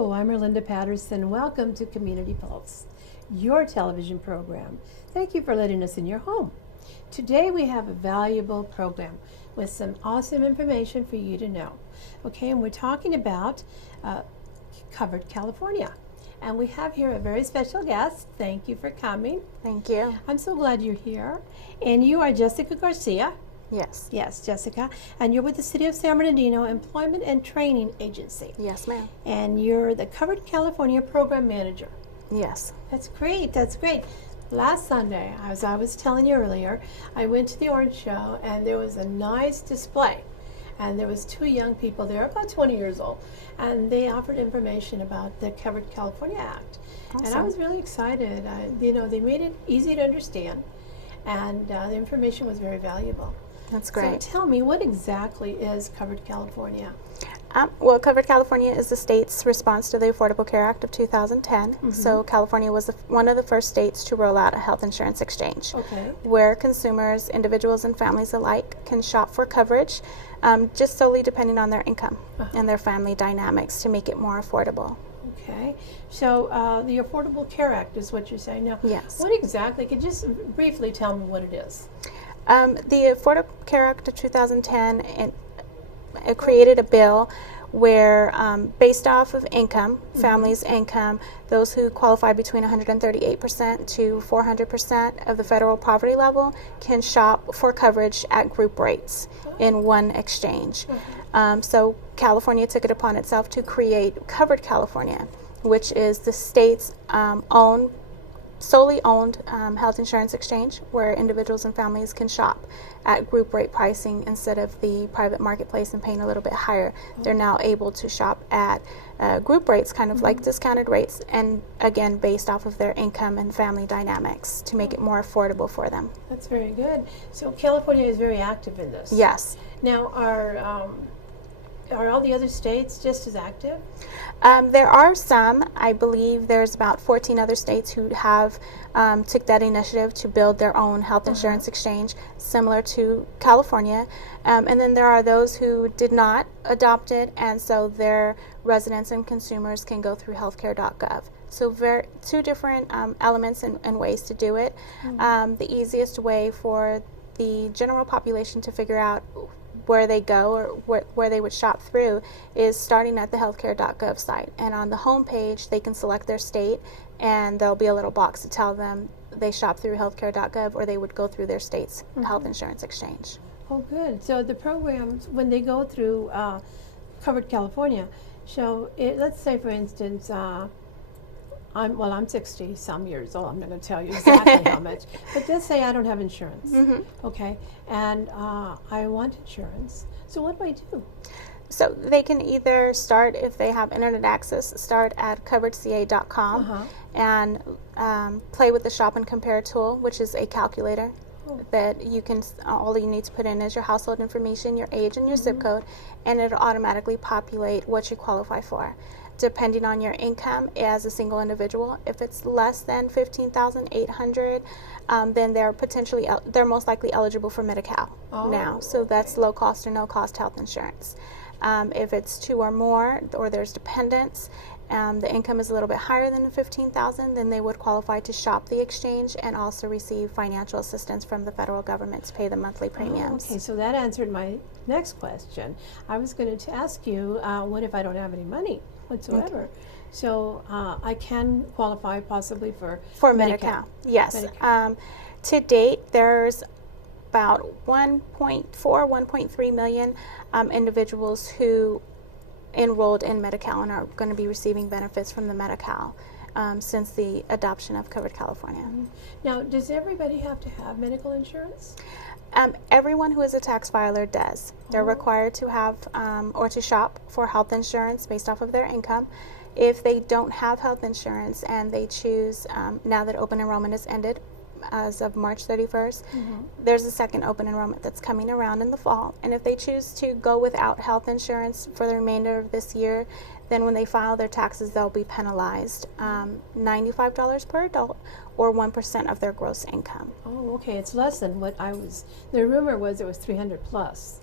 Hello, I'm Erlinda Patterson. Welcome to Community Pulse, your television program. Thank you for letting us in your home. Today we have a valuable program with some awesome information for you to know. Okay, and we're talking about Covered California. And we have here a very special guest. Thank you for coming. Thank you. I'm so glad you're here. And you are Jessica Garcia. Yes. Yes, Jessica. And you're with the City of San Bernardino Employment and Training Agency. Yes, ma'am. And you're the Covered California Program Manager. Yes. That's great. That's great. Last Sunday, as I was telling you earlier, I went to the Orange Show and there was a nice display. And there was two young people there, about 20 years old. And they offered information about the Covered California Act. Awesome. And I was really excited. They made it easy to understand. And the information was very valuable. That's great. So tell me, what exactly is Covered California? Well, Covered California is the state's response to the Affordable Care Act of 2010. Mm-hmm. So California was one of the first states to roll out a health insurance exchange, where consumers, individuals, and families alike can shop for coverage just solely depending on their income and their family dynamics to make it more affordable. Okay, so the Affordable Care Act is what you're saying now. Yes. What exactly, could you just briefly tell me what it is? The Affordable Care Act of 2010, it created a bill where, based off of income, families' income, those who qualify between 138% to 400% of the federal poverty level can shop for coverage at group rates in one exchange. So California took it upon itself to create Covered California, which is the state's solely owned health insurance exchange where individuals and families can shop at group rate pricing instead of the private marketplace and paying a little bit higher. They're now able to shop at group rates, kind of like discounted rates, and again based off of their income and family dynamics to make it more affordable for them. That's very good. So California is very active in this. Yes. Now, are all the other states just as active? There are some. I believe there's about 14 other states who have took that initiative to build their own health insurance exchange, similar to California. And then there are those who did not adopt it, and so their residents and consumers can go through healthcare.gov. So two different elements and ways to do it. The easiest way for the general population to figure out where they go or where they would shop through is starting at the healthcare.gov site. And on the home page, they can select their state, and there'll be a little box to tell them they shop through healthcare.gov or they would go through their state's health insurance exchange. Oh, good. So the programs, when they go through Covered California, so let's say, for instance, I'm 60 some years old. I'm not going to tell you exactly how much, but let's say I don't have insurance, okay, and I want insurance. So what do I do? So they can either start, if they have internet access, start at coveredca.com and play with the Shop and Compare tool, which is a calculator that you can, all you need to put in is your household information, your age, and your zip code, and it'll automatically populate what you qualify for. Depending on your income as a single individual, if it's less than $15,800, then they're most likely eligible for Medi-Cal now. So that's low cost or no cost health insurance. If it's two or more, or there's dependents, the income is a little bit higher than $15,000, then they would qualify to shop the exchange and also receive financial assistance from the federal government to pay the monthly premiums. Okay, so that answered my next question. I was going to ask you, what if I don't have any money whatsoever? So I can qualify possibly for Medi-Cal. Yes. Medi-Cal. To date, there's about 1.3 million individuals who enrolled in Medi-Cal and are going to be receiving benefits from the Medi-Cal since the adoption of Covered California. Now, does everybody have to have medical insurance? Everyone who is a tax filer does. They're required to have or to shop for health insurance based off of their income. If they don't have health insurance and they choose, now that open enrollment has ended as of March 31st, there's a second open enrollment that's coming around in the fall. And if they choose to go without health insurance for the remainder of this year, then when they file their taxes, they'll be penalized $95 per adult, or 1% of their gross income. Oh, okay. It's less than what I was. The rumor was it was 300 plus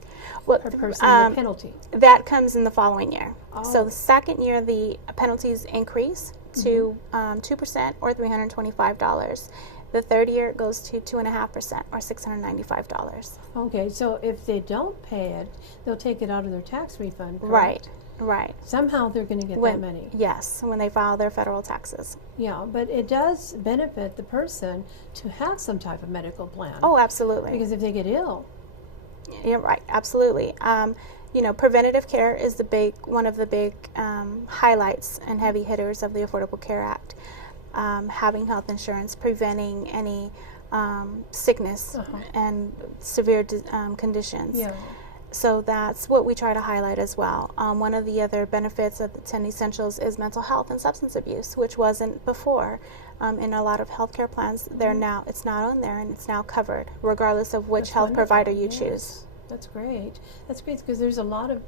Well, per person, the penalty. that comes in the following year. So Oh. the second year, the penalties increase to 2% or $325. The third year, it goes to 2.5% or $695. Okay, so if they don't pay it, they'll take it out of their tax refund, correct? Right, right. Somehow they're going to get that many. Yes, when they file their federal taxes. Yeah, but it does benefit the person to have some type of medical plan. Oh, absolutely. Because if they get ill. You're right, absolutely. Preventative care is one of the big highlights and heavy hitters of the Affordable Care Act. Having health insurance, preventing any sickness and severe conditions. Yeah. So that's what we try to highlight as well. One of the other benefits of the 10 Essentials is mental health and substance abuse, which wasn't before. In a lot of healthcare plans, it's not on there, and it's now covered, regardless of which That's health wonderful, provider you yes. choose. That's great. That's great because there's a lot of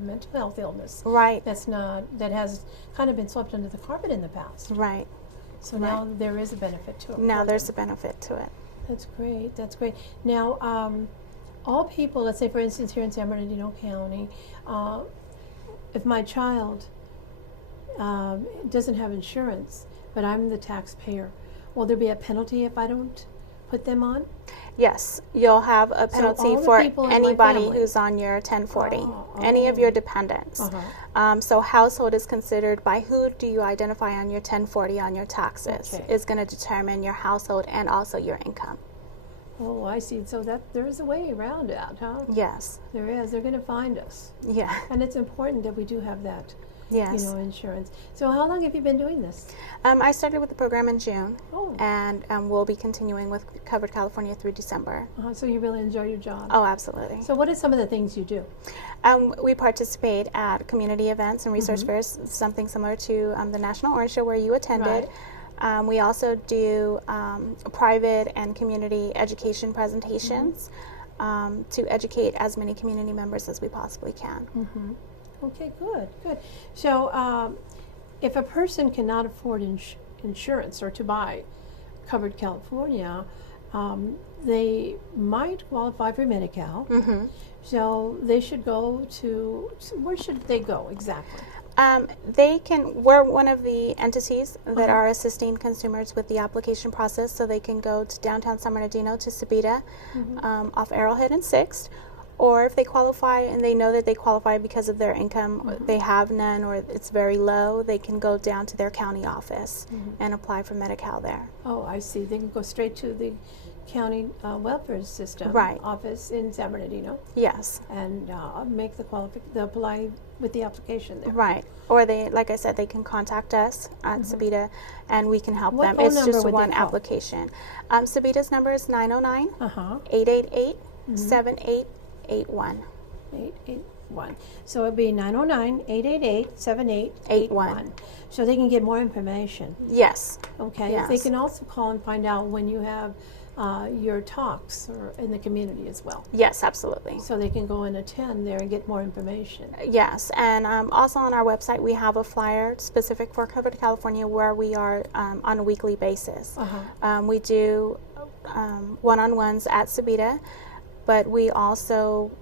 mental health illness. Right. That has kind of been swept under the carpet in the past. Right. So now there is a benefit to it. Now for there's them. a benefit to it. That's great. That's great. Now, all people, let's say for instance here in San Bernardino County, if my child doesn't have insurance, but I'm the taxpayer, will there be a penalty if I don't put them on? Yes, you'll have a So penalty all the for people in my anybody family. who's on your 1040, any of your dependents. So household is considered by who do you identify on your 1040 on your taxes Okay. is going to determine your household and also your income. Oh, I see. So that there's a way around that, huh? Yes. There is. They're going to find us. Yeah. And it's important that we do have that, Yes. insurance. So how long have you been doing this? I started with the program in June, Oh. and we'll be continuing with Covered California through December. So you really enjoy your job. Oh, absolutely. So what are some of the things you do? We participate at community events and research fairs, something similar to the National Orange Show where you attended. We also do private and community education presentations to educate as many community members as we possibly can. Okay, good, good. So if a person cannot afford insurance or to buy Covered California, they might qualify for Medi-Cal. So they should go to, where should they go exactly? We're one of the entities that are assisting consumers with the application process, so they can go to downtown San Bernardino to Sabita off Arrowhead and 6th, or if they qualify and they know that they qualify because of their income, they have none or it's very low, they can go down to their county office and apply for Medi-Cal there. Oh, I see. They can go straight to the county welfare system office in San Bernardino. Yes. And make the apply with the application there. Right. Or they, like I said, they can contact us at Sabita and we can help What them. phone It's number just would they one call? application. Sabita's number is 909-888-7881. 881. So it'd be 909-888-7881. So they can get more information. Yes. Okay. Yes. They can also call and find out when you have your talks or in the community as well. Yes, absolutely. So they can go and attend there and get more information. Yes, and also on our website we have a flyer specific for Covered California where we are on a weekly basis. We do one-on-ones at Sabita, but we also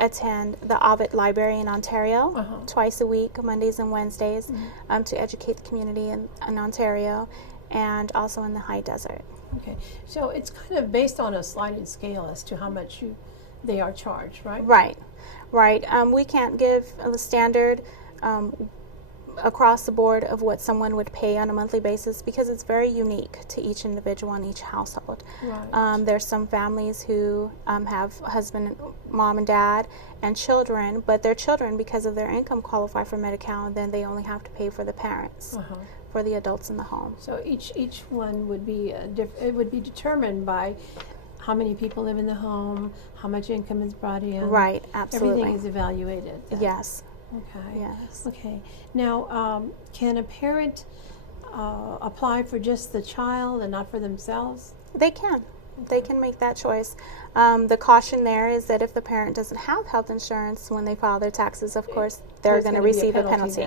attend the Ovid Library in Ontario twice a week, Mondays and Wednesdays, to educate the community in Ontario and also in the high desert. Okay. So it's kind of based on a sliding scale as to how much they are charged, right? Right, right. We can't give a standard across the board of what someone would pay on a monthly basis because it's very unique to each individual and each household. Right. There's some families who have husband, mom and dad, and children, but their children, because of their income, qualify for Medi-Cal, and then they only have to pay for the parents, for the adults in the home. So each one would be it would be determined by how many people live in the home, how much income is brought in. Right, absolutely. Everything is evaluated then. Yes. Okay. Yes. Okay. Now, can a parent apply for just the child and not for themselves? They can. They can make that choice. The caution there is that if the parent doesn't have health insurance when they file their taxes, of course, they're going to receive a penalty.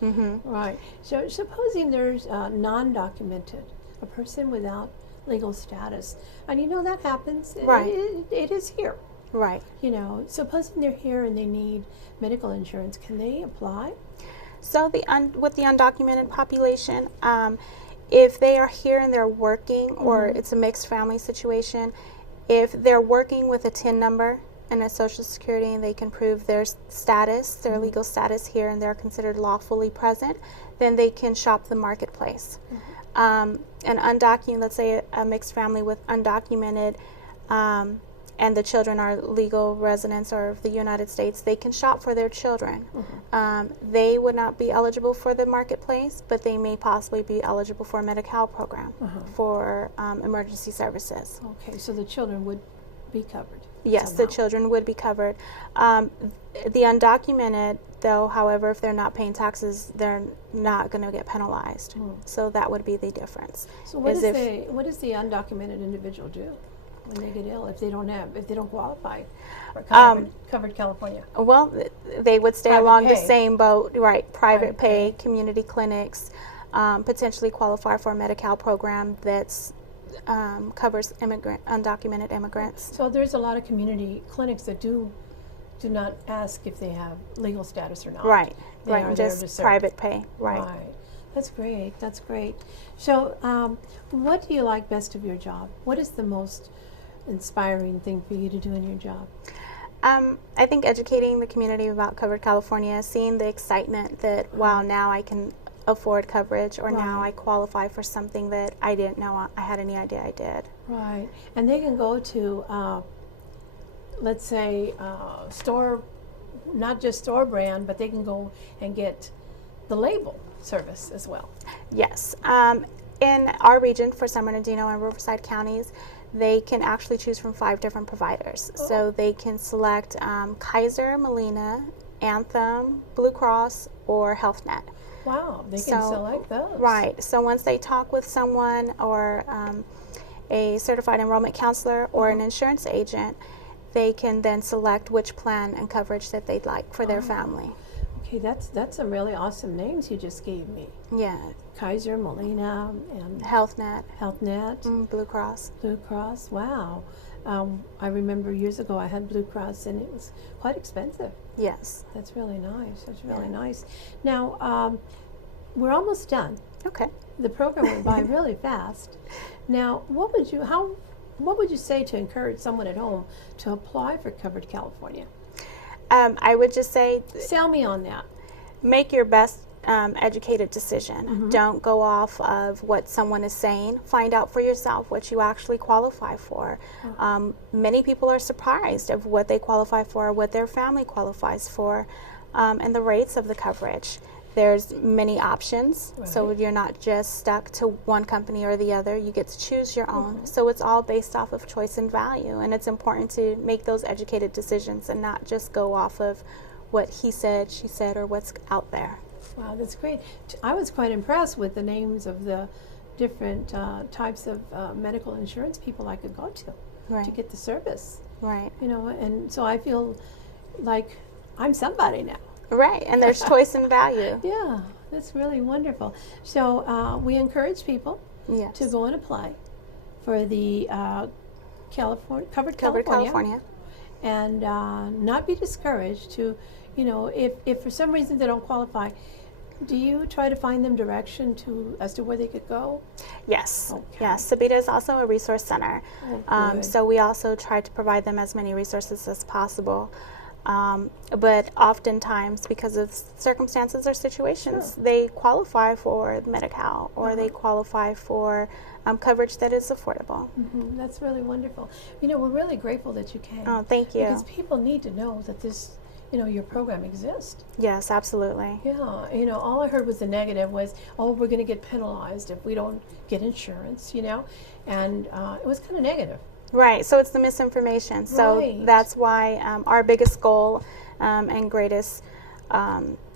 Right. So supposing there's non-documented, a person without legal status, and that happens. Right. It is here. Right. Supposing they're here and they need medical insurance, can they apply? So with the undocumented population, if they are here and they're working, or it's a mixed family situation, if they're working with a TIN number and a Social Security, and they can prove their status, their legal status here, and they're considered lawfully present, then they can shop the marketplace. An undocumented, let's say a mixed family with undocumented, and the children are legal residents of the United States, they can shop for their children. They would not be eligible for the marketplace, but they may possibly be eligible for a Medi-Cal program for emergency services. Okay, so the children would be covered. Yes, somehow. the children would be covered. The undocumented, though, however, if they're not paying taxes, they're not going to get penalized. So that would be the difference. So what does the undocumented individual do when they get ill if they don't qualify for covered California? Well, they would stay Private along pay. the same boat, right? Private pay, pay. community clinics, potentially qualify for a Medi-Cal program that's covers undocumented immigrants. So there's a lot of community clinics that do not ask if they have legal status or not. Right, They are right, there just to serve. private pay, right. That's great. That's great. So, what do you like best of your job? What is the most inspiring thing for you to do in your job? I think educating the community about Covered California, seeing the excitement that, wow, now I can afford coverage, or now I qualify for something that I didn't know I had any idea I did. Right. And they can go to, let's say, store, not just store brand, but they can go and get the label service as well. Yes. In our region, for San Bernardino and Riverside counties, they can actually choose from 5 different providers. So they can select Kaiser, Molina, Anthem, Blue Cross, or HealthNet. Wow, they can select those. Right. So once they talk with someone, or a certified enrollment counselor, or an insurance agent, they can then select which plan and coverage that they'd like for their family. Okay, that's some really awesome names you just gave me. Yeah. Kaiser, Molina, and HealthNet, HealthNet, Blue Cross. Blue Cross. Wow. I remember years ago I had Blue Cross and it was quite expensive. Yes. That's really nice. That's really nice. Now, we're almost done. Okay. The program went by really fast. Now, what would you say to encourage someone at home to apply for Covered California? I would just say, Sell me on that. make your best educated decision. Don't go off of what someone is saying. Find out for yourself what you actually qualify for. Many people are surprised of what they qualify for, what their family qualifies for, and the rates of the coverage. There's many options, so you're not just stuck to one company or the other. You get to choose your own. So it's all based off of choice and value, and it's important to make those educated decisions and not just go off of what he said, she said, or what's out there. Wow, that's great. I was quite impressed with the names of the different types of medical insurance people I could go to get the service. Right. And so I feel like I'm somebody now. Right, and there's choice and value. Yeah, that's really wonderful. So we encourage people to go and apply for the Covered California. And not be discouraged to, if for some reason they don't qualify, do you try to find them direction as to where they could go? Yes. Okay. Yes. Sabita is also a resource center. Good. So we also try to provide them as many resources as possible. But oftentimes, because of circumstances or situations, they qualify for Medi-Cal, or they qualify for coverage that is affordable. That's really wonderful. We're really grateful that you came. Oh, thank you. Because people need to know that this, your program exists. Yes, absolutely. Yeah, all I heard was the negative was, we're going to get penalized if we don't get insurance, and it was kind of negative. Right, so it's the misinformation. So that's why our biggest goal and greatest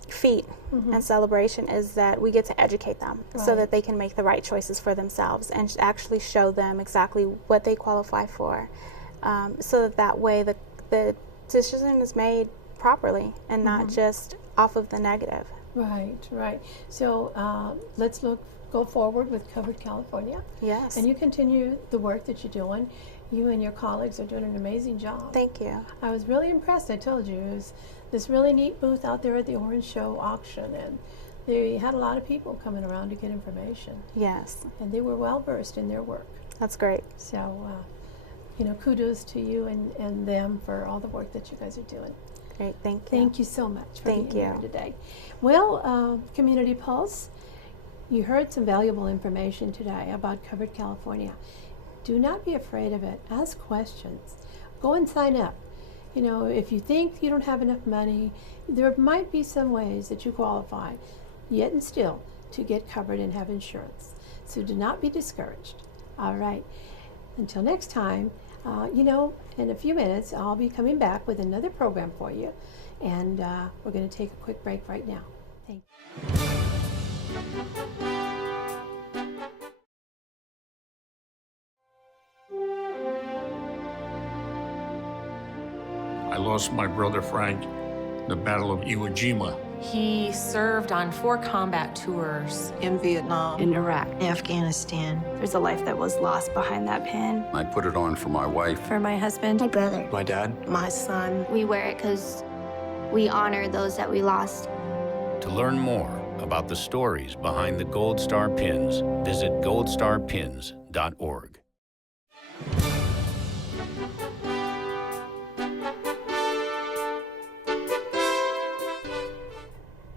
feat and celebration is that we get to educate them so that they can make the right choices for themselves and actually show them exactly what they qualify for, so that way the decision is made properly and not just off of the negative. Right. So let's go forward with Covered California. Yes. And you continue the work that you're doing. You and your colleagues are doing an amazing job. Thank you. I was really impressed. I told you, it was this really neat booth out there at the Orange Show auction, and they had a lot of people coming around to get information. Yes. And they were well versed in their work. That's great. So, kudos to you and them for all the work that you guys are doing. Great, thank you. Thank you so much for being Thank you. here today. Well, Community Pulse, you heard some valuable information today about Covered California. Do not be afraid of it. Ask questions. Go and sign up. If you think you don't have enough money, there might be some ways that you qualify, yet and still, to get covered and have insurance. So do not be discouraged. All right. Until next time, in a few minutes, I'll be coming back with another program for you. And we're going to take a quick break right now. Thank you. I lost my brother Frank in the Battle of Iwo Jima. He served on 4 combat tours. In Vietnam, in Iraq, Afghanistan. there's a life that was lost behind that pin. I put it on for my wife. For my husband, My brother. My dad. My son. We wear it because we honor those that we lost. To learn more about the stories behind the Gold Star Pins, visit goldstarpins.org.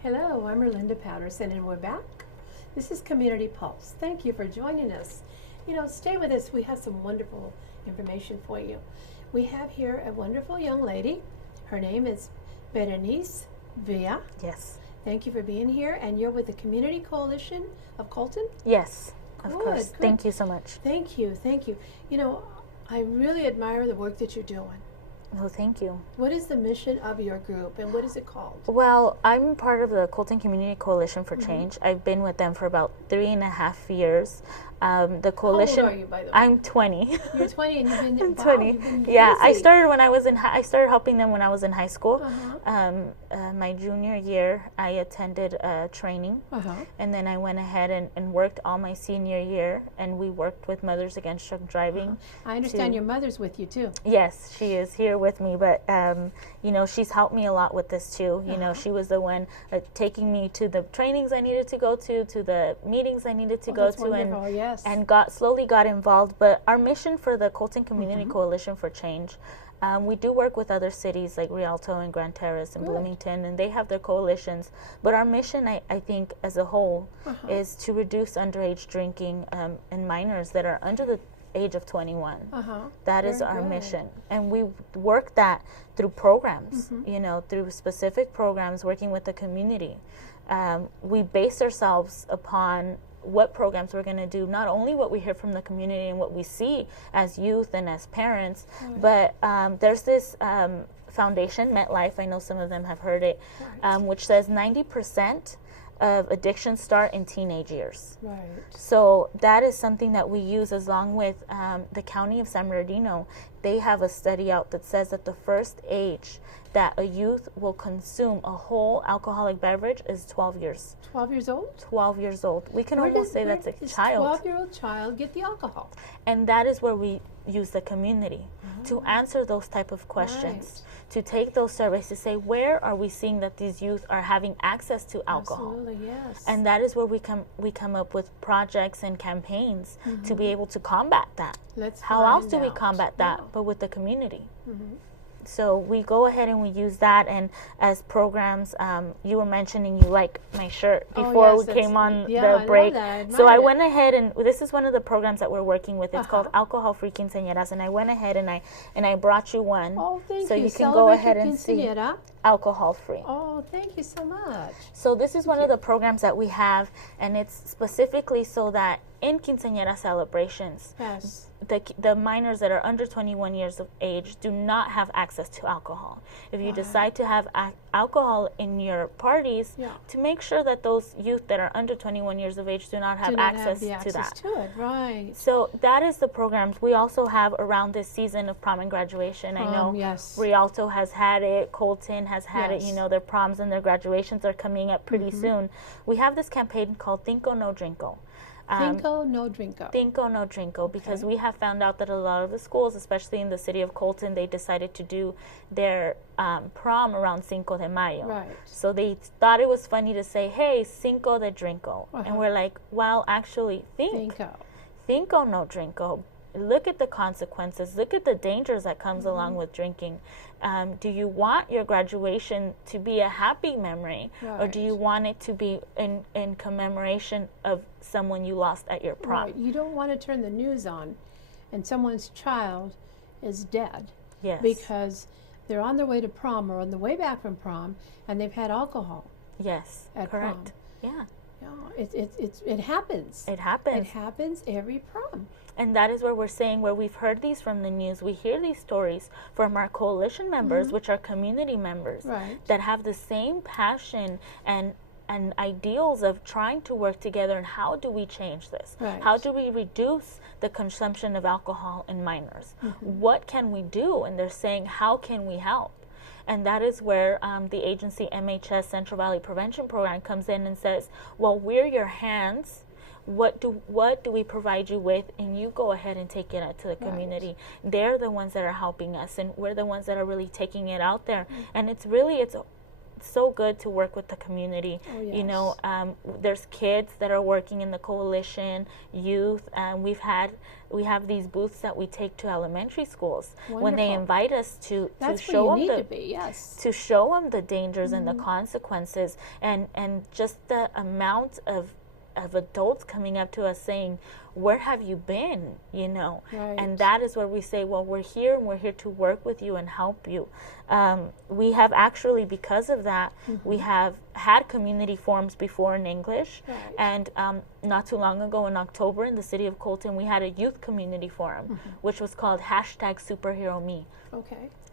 Hello, I'm Erlinda Patterson, and we're back. This is Community Pulse. Thank you for joining us. Stay with us. We have some wonderful information for you. We have here a wonderful young lady. Her name is Berenice Villa. Yes. Thank you for being here, and you're with the Community Coalition of Colton? Yes, of Good, course. good. Thank you so much. Thank you. I really admire the work that you're doing. Oh, thank you. What is the mission of your group, and what is it called? Well, I'm part of the Colton Community Coalition for Change. I've been with them for about 3.5 years. The coalition. How old are you, by the way? I'm 20. You're 20, and you've been. I'm wow, 20. you've been Yeah, I busy. started when I was in. I started helping them when I was in high school. My junior year, I attended training, and then I went ahead and worked all my senior year, and we worked with Mothers Against Drunk Driving. I understand your mother's with you too. Yes, she is here with me, but she's helped me a lot with this too. She was the one taking me to the trainings I needed to go to the meetings I needed to go that's to, wonderful, yes. and slowly got involved. But our mission for the Colton Community Coalition for Change, we do work with other cities like Rialto and Grand Terrace and Bloomington, and they have their coalitions. But our mission, I think, as a whole, is to reduce underage drinking and minors that are under the age of 21. That is Very our good. mission, and we work that through programs, through specific programs, working with the community. We base ourselves upon what programs we're going to do, not only what we hear from the community and what we see as youth and as parents, but there's this foundation, MetLife, I know some of them have heard it, which says 90% of addictions start in teenage years. Right. So that is something that we use, along with the County of San Bernardino. They have a study out that says that the first age that a youth will consume a whole alcoholic beverage is 12 years. 12 years old? 12 years old. We can almost say that's a child. 12-year-old child get the alcohol? And that is where we use the community to answer those type of questions, to take those surveys to say, where are we seeing that these youth are having access to alcohol? Absolutely, yes. And that is where we come up with projects and campaigns to be able to combat that. How else do we combat that? But with the community. So we go ahead and we use that, and as programs, you were mentioning you like my shirt before we came on the break. So I went ahead, and this is one of the programs that we're working with. It's called Alcohol Free Quinceañeras, and I went ahead and I brought you one. Oh, thank you. So you can Celebrate go ahead your and see quinceañera. alcohol free. Oh, thank you so much. So this is one of the programs that we have, and it's specifically so that in quinceañera celebrations, Yes. the minors that are under 21 years of age do not have access to alcohol. If you decide to have alcohol in your parties, Yeah. to make sure that those youth that are under 21 years of age do not have access the to access that. to it, right? So that is the programs we also have around this season of prom and graduation. I know Yes. Rialto has had it, Colton has had it. Yes. You know, their proms and their graduations are coming up pretty soon. We have this campaign called Cinco No Drinko. Cinco no drinko. Cinco No Drinko, because we have found out that a lot of the schools, especially in the city of Colton, they decided to do their prom around Cinco de Mayo. Right. So they thought it was funny to say, hey, Cinco de Drinko. And we're like, well, actually, Cinco No Drinko. Look at the consequences. Look at the dangers that comes along with drinking. Do you want your graduation to be a happy memory, or do you want it to be in commemoration of someone you lost at your prom? Right. You don't want to turn the news on and someone's child is dead. Yes. Because they're on their way to prom or on the way back from prom and they've had alcohol. Yes. At correct. Prom. Yeah. It happens. It happens. It happens every prom. And that is where we're saying, where we've heard these from the news, we hear these stories from our coalition members, which are community members, that have the same passion and ideals of trying to work together. And how do we change this? How do we reduce the consumption of alcohol in minors? What can we do? And they're saying, how can we help? And that is where the agency MHS Central Valley Prevention Program comes in and says, well, we're your hands. What do we provide you with, and you go ahead and take it out to the community. They're the ones that are helping us, and we're the ones that are really taking it out there. And it's so good to work with the community. You know, there's kids that are working in the coalition, youth, and we have these booths that we take to elementary schools when they invite us to show them to show them the dangers and the consequences, and just the amount of adults coming up to us saying, where have you been, you know? And that is where we say, well, we're here, and we're here to work with you and help you. We have actually, because of that, we have had community forums before in English, and not too long ago in October in the city of Colton, we had a youth community forum, which was called #SuperheroMe.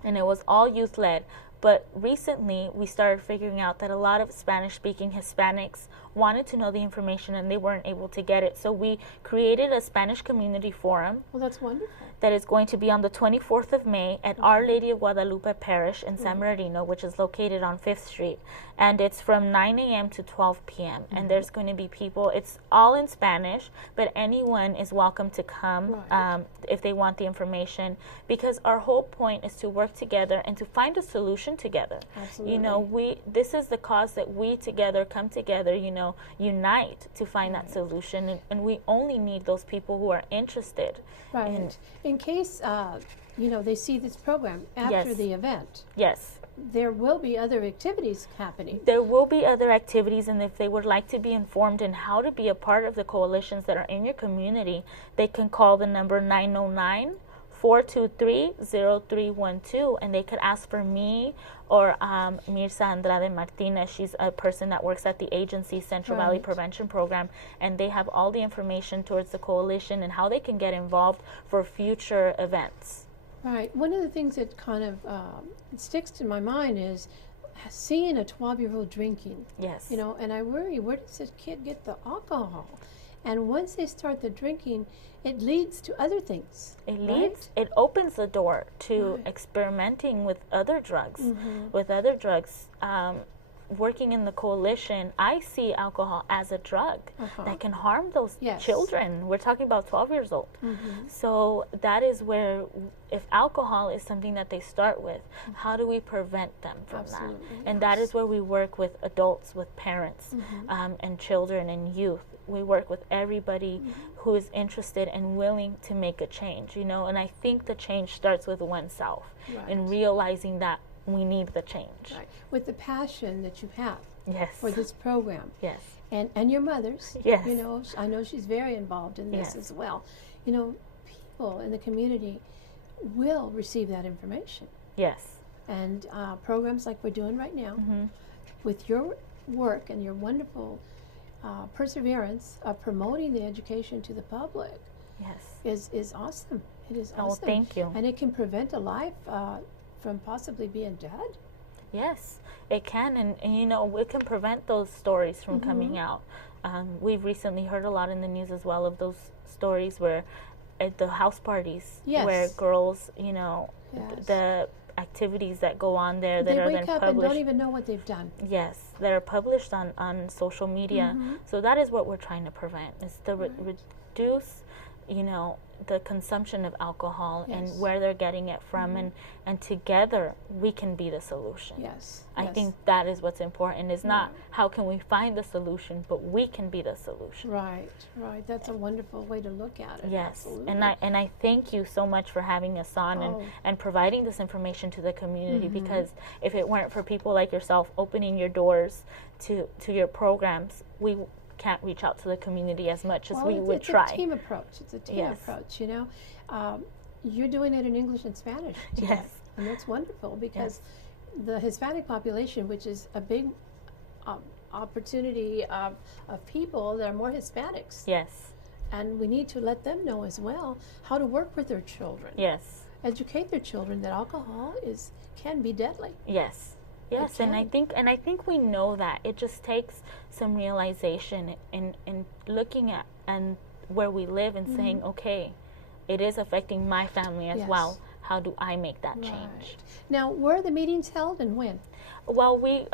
And it was all youth led. But recently, we started figuring out that a lot of Spanish-speaking Hispanics wanted to know the information and they weren't able to get it. So we created a Spanish community forum. Well, that's wonderful. That is going to be on the 24th of May at Our Lady of Guadalupe Parish in San Bernardino, which is located on 5th Street. And it's from 9 a.m. to 12 p.m. And there's going to be people, it's all in Spanish, but anyone is welcome to come if they want the information, because our whole point is to work together and to find a solution together. You know, this is the cause that we together come together, you know, unite to find that solution, and we only need those people who are interested. In case you know, they see this program after the event. There will be other activities happening. There will be other activities, and if they would like to be informed in how to be a part of the coalitions that are in your community, they can call the number 909-423-0312, and they could ask for me or Mirza Andrade Martinez. She's a person that works at the agency Central Valley Prevention Program, and they have all the information towards the coalition and how they can get involved for future events. One of the things that kind of sticks to my mind is seeing a 12-year-old drinking. You know, and I worry, where does this kid get the alcohol? And once they start the drinking, it leads to other things. It opens the door to experimenting with other drugs. Working in the coalition, I see alcohol as a drug that can harm those children. We're talking about 12 years old. So that is where, if alcohol is something that they start with, how do we prevent them from that? And that is where we work with adults, with parents, and children and youth. We work with everybody who is interested and willing to make a change, you know, and I think the change starts with oneself and realizing that we need the change. With the passion that you have for this program. And your mother's. You know, I know she's very involved in this as well. You know, people in the community will receive that information. And programs like we're doing right now, with your work and your wonderful perseverance of promoting the education to the public is awesome. It is awesome. Thank you. And it can prevent a life from possibly being dead. Yes, it can, and you know, it can prevent those stories from coming out. We've recently heard a lot in the news as well of those stories where at the house parties where girls, you know, the activities that go on there that are then wake up published. and don't even know what they've done. Yes, that are published on social media. So that is what we're trying to prevent, is to reduce, you know, the consumption of alcohol and where they're getting it from, and together we can be the solution. I think that is what's important, is not how can we find the solution, but we can be the solution. Right. That's a wonderful way to look at it. Yes, Absolutely. and I thank you so much for having us on and providing this information to the community, because if it weren't for people like yourself opening your doors to your programs, we can't reach out to the community as much as we would try. It's a team approach. It's a team approach, you know. You're doing it in English and Spanish today. And that's wonderful, because the Hispanic population, which is a big opportunity of people that are more Hispanics. And we need to let them know as well how to work with their children. Educate their children that alcohol can be deadly. Yes, and I think we know that. It just takes some realization in looking at and where we live and saying, okay, it is affecting my family as well. How do I make that change? Now, where are the meetings held and when? Well, we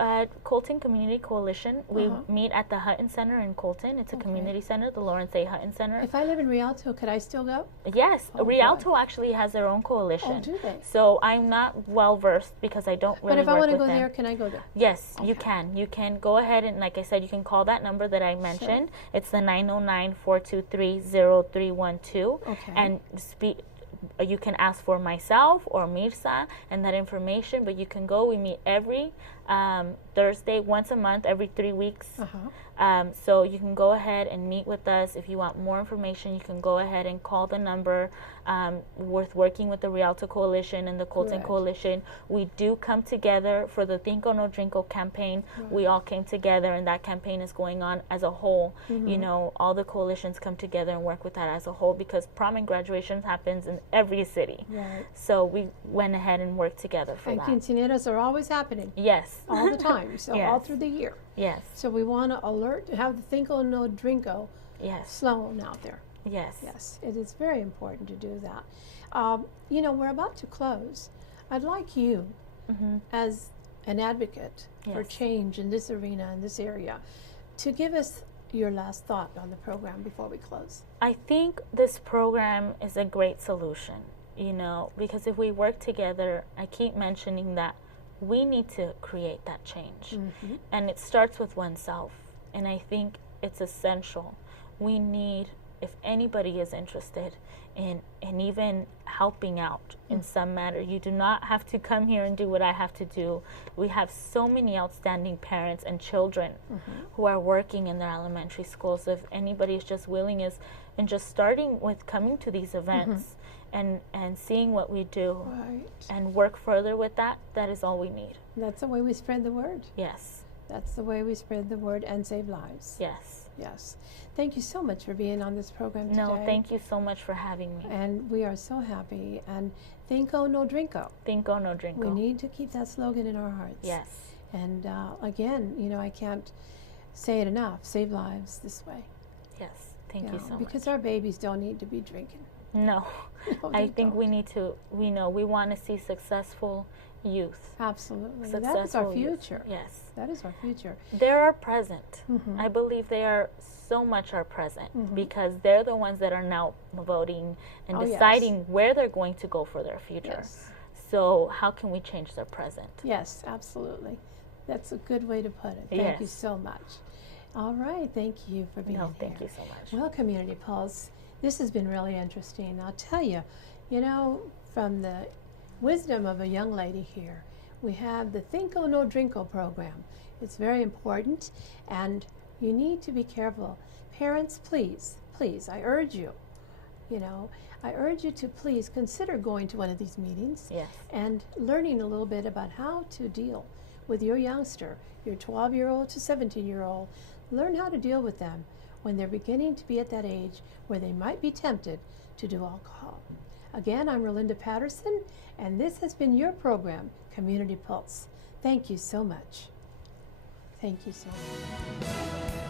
Colton Community Coalition, we meet at the Hutton Center in Colton. It's a community center, the Lawrence A. Hutton Center. If I live in Rialto, could I still go? Yes, Rialto actually has their own coalition. Oh, do they? So I'm not well versed because I don't really work with them. But if I want to go there, can I go there? Yes, you can. You can go ahead and, like I said, you can call that number that I mentioned. It's the 909-423-0312. And speak. You can ask for myself or Mirza and that information, but you can go. We meet every Thursday, once a month, every 3 weeks. So you can go ahead and meet with us. If you want more information, you can go ahead and call the number. We're working with the Rialto Coalition and the Colton Coalition. We do come together for the Cinco No Drinko campaign. We all came together, and that campaign is going on as a whole. You know, all the coalitions come together and work with that as a whole, because prom and graduation happens in every city. So we went ahead and worked together for that. And quinceañeras are always happening. All the time. So all through the year. So we want to have the Cinco No Drinko slogan out there. Yes, it is very important to do that. You know, we're about to close. I'd like you, as an advocate for change in this arena, in this area, to give us your last thought on the program before we close. I think this program is a great solution, you know, because if we work together, I keep mentioning that we need to create that change. And it starts with oneself. And I think it's essential. We need, if anybody is interested in even helping out in some matter, you do not have to come here and do what I have to do. We have so many outstanding parents and children who are working in their elementary schools. So if anybody is just willing and just starting with coming to these events and seeing what we do and work further with that, that is all we need. That's the way we spread the word. That's the way we spread the word and save lives. Yes. Thank you so much for being on this program today. No, thank you so much for having me. And we are so happy. And Cinco No Drinko. Cinco No Drinko. We need to keep that slogan in our hearts. And again, you know, I can't say it enough. Save lives this way. Thank you so much. Because our babies don't need to be drinking. No, I think we need to, we want to see successful youth. Absolutely. That is our future. That is our future. They're our present. I believe they are so much our present, because they're the ones that are now voting and deciding where they're going to go for their future. So how can we change their present? Yes, absolutely. That's a good way to put it. Thank you so much. All right. Thank you for being here. Thank you so much. Well, Community Pulse, this has been really interesting. I'll tell you, you know, from the wisdom of a young lady here, we have the Cinco No Drinko program. It's very important, and you need to be careful. Parents, please, I urge you, I urge you to please consider going to one of these meetings and learning a little bit about how to deal with your youngster, your 12-year-old to 17-year-old. Learn how to deal with them when they're beginning to be at that age where they might be tempted to do alcohol. Again, I'm Rolinda Patterson, and this has been your program, Community Pulse. Thank you so much. Thank you so much.